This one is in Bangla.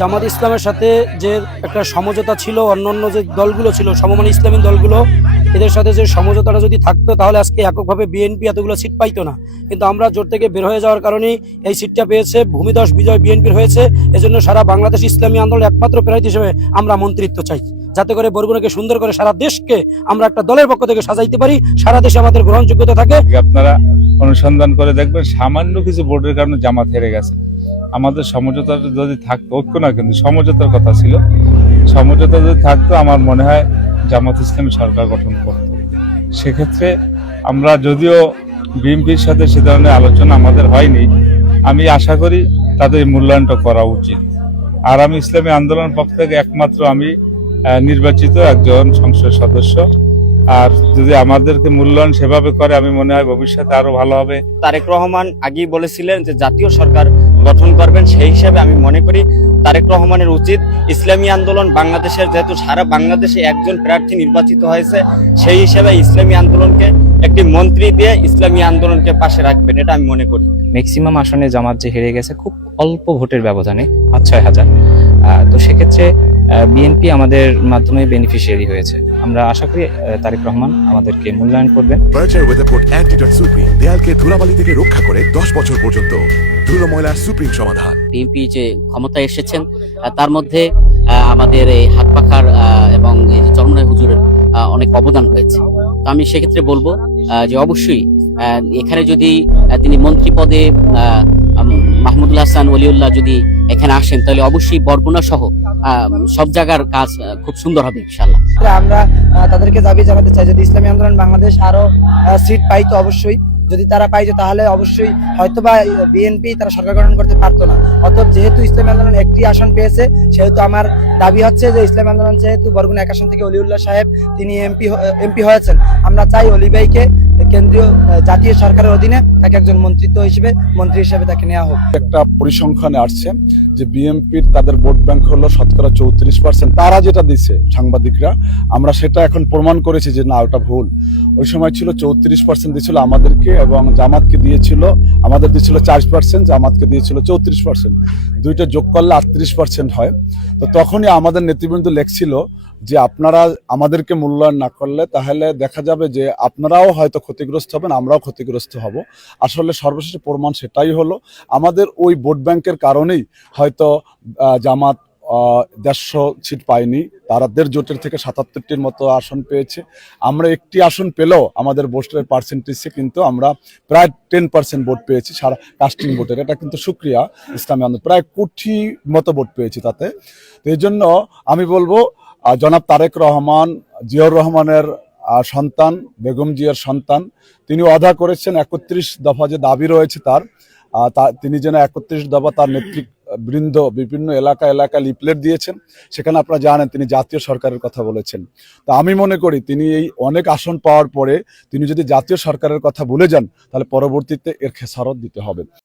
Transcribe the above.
জামাত ইসলামের সাথে যে একটা সমঝোতা ছিল, অন্যান্য যে দলগুলো ছিল সমমান ইসলামী দলগুলো, এদের সাথে যে সমঝোতাটা যদি থাকতো তাহলে আজকে এককভাবে বিএনপি এতগুলো সিট পাইতো না। কিন্তু আমরা জোট থেকে বের হয়ে যাওয়ার কারণেই এই সিটটা পেয়েছে, ভূমিধস বিজয় বিএনপির হয়েছে। এজন্য সারা বাংলাদেশ ইসলামী আন্দোলন একমাত্র প্রার্থী হিসেবে আমরা মন্ত্রিত্ব চাই, যাতে করে বরগুনাকে সুন্দর করে সারা দেশকে আমরা একটা দলের পক্ষ থেকে সাজাইতে পারি, সারা দেশে আমাদের গ্রহণযোগ্যতা থাকে। আপনারা অনুসন্ধান করে দেখবেন সামান্য কিছু ভোটের কারণে জামাত হেরে গেছে। আমাদের সমঝোতা যদি থাকতো, ঐক্য না কিন্তু সমঝোতার কথা ছিল, সমঝোতা যদি থাকতো আমার মনে হয় জামাত ইসলামী সরকার গঠন করত। সেক্ষেত্রে আমরা যদিও বিএনপির সাথে সে ধরনের আলোচনা আমাদের হয়নি, আমি আশা করি তাদের মূল্যায়নটা করা উচিত। আর আমি ইসলামী আন্দোলনের পক্ষ থেকে একমাত্র আমি নির্বাচিত একজন সংসদ সদস্য, আর যদি আমাদেরকে মূল্যায়ন সেভাবে করে আমি মনে হয় ভবিষ্যতে আরো ভালো হবে। তারেক রহমান আগেই বলেছিলেন যে জাতীয় সরকার গঠন করবেন, সেই হিসাবে আমি মনে করি তারেক রহমানের উচিত ইসলামী আন্দোলন বাংলাদেশের, যেহেতু সারা বাংলাদেশে একজন প্রার্থী নির্বাচিত হয়েছে, সেই হিসাবে ইসলামী আন্দোলনকে একটি মন্ত্রী দিয়ে ইসলামী আন্দোলনকে পাশে রাখবেন, এটা আমি মনে করি। ম্যাক্সিমাম আসনে জামাত যে হেরে গেছে খুব অল্প ভোটের ব্যবধানে, 5-6 হাজার। তো সেক্ষেত্রে বিএনপি আমাদের মাধ্যমে বেনিফিশিয়ারি হয়েছে। আমরা আশা করি তারেক রহমান আমাদেরকে মূল্যায়ন করবেন। বার্জার ওয়েদারকোট অ্যান্টিডট সুপ্রিম দেয়ালকে ধুলাবালি থেকে রক্ষা করে 10 বছর পর্যন্ত ধুলো ময়লার সুপ্রিম সমাধান। বিএনপি যে ক্ষমতায় এসেছেন তার মধ্যে আমাদের এই হাত পাখার এবং এই যে চরমনাই হুজুরের অনেক অবদান রয়েছে। তো আমি সেক্ষেত্রে বলবো যে অবশ্যই এখানে যদি তিনি মন্ত্রী পদে মাহমুদুল হাসান ওলিউল্লাহ যদি এখানে আসেন, তাহলে অবশ্যই বরগুনা সহ সব জায়গার কাজ খুব সুন্দর হবে ইনশাআল্লাহ। আমরা তাদেরকে দাবি জানাতে চাই, যদি ইসলামী আন্দোলন বাংলাদেশ আরো সিট পাইতো, অবশ্যই যদি তারা পাইতো তাহলে অবশ্যই হয়তোবা বিএনপি তারা সরকার গঠন করতে পারতো না। অতএব যেহেতু ইসলামী আন্দোলন একটি আসন পেয়েছে, সেহেতু আমার দাবি হচ্ছে যে ইসলামী আন্দোলন যেহেতু বরগুনা 1 আসন থেকে অলিউল্লাহ সাহেব তিনি এমপি হয়েছেন, আমরা চাই অলি ভাইকে কেন্দ্রীয় জাতীয় সরকারের অধীনে তাকে একজন মন্ত্রী হিসেবে তাকে নেওয়া হোক। একটা পরিসংখ্যানে আসছে যে বিএনপির তাদের ভোট ব্যাংক হলো 34%। তারা যেটা দিচ্ছে সাংবাদিকরা, আমরা সেটা এখন প্রমাণ করেছি যে না, ওটা ভুল। ওই সময় ছিল 34% দিয়েছিল আমাদেরকে, এবং জামাতকে দিয়েছিল, আমাদের দিয়েছিল 4%, জামাতকে দিয়েছিল 34%। দুইটা যোগ করলে 38% হয়। তো তখনই আমাদের নেতৃবৃন্দ লেখছিল যে আপনারা আমাদেরকে মূল্যায়ন না করলে তাহলে দেখা যাবে যে আপনারাও হয়তো ক্ষতিগ্রস্ত হবেন, আমরাও ক্ষতিগ্রস্ত হব। আসলে সর্বশেষ প্রমাণ সেটাই হলো। আমাদের ওই ভোট ব্যাংকের কারণেই হয়তো জামাত 150 সিট পায়নি, তাদের জোটের থেকে 77টির মতো আসন পেয়েছে। আমরা একটি আসন পেলেও আমাদের ভোটের পার্সেন্টেজে কিন্তু আমরা প্রায় 10% ভোট পেয়েছি সারা কাস্টিং ভোটের। এটা কিন্তু শুকরিয়া ইসলামী আন্দোলন, প্রায় কোটি মতো ভোট পেয়েছি তাতে। তো এই জন্য আমি বলবো জনাব তারেক রহমান জিয়াউর রহমানের সন্তান, বেগম জিয়ার সন্তান, তিনি ওয়াদা করেছেন 31 দফা যে দাবি রয়েছে তার, তিনি যেন 31 দফা তার নেতৃবৃন্দ বিভিন্ন এলাকা লিফলেট দিয়েছেন। সেখানে আপনারা জানেন তিনি জাতীয় সরকারের কথা বলেছেন। তো আমি মনে করি তিনি এই অনেক আসন পাওয়ার পরে তিনি যদি জাতীয় সরকারের কথা ভুলে যান, তাহলে পরবর্তীতে এর খেসারত দিতে হবে।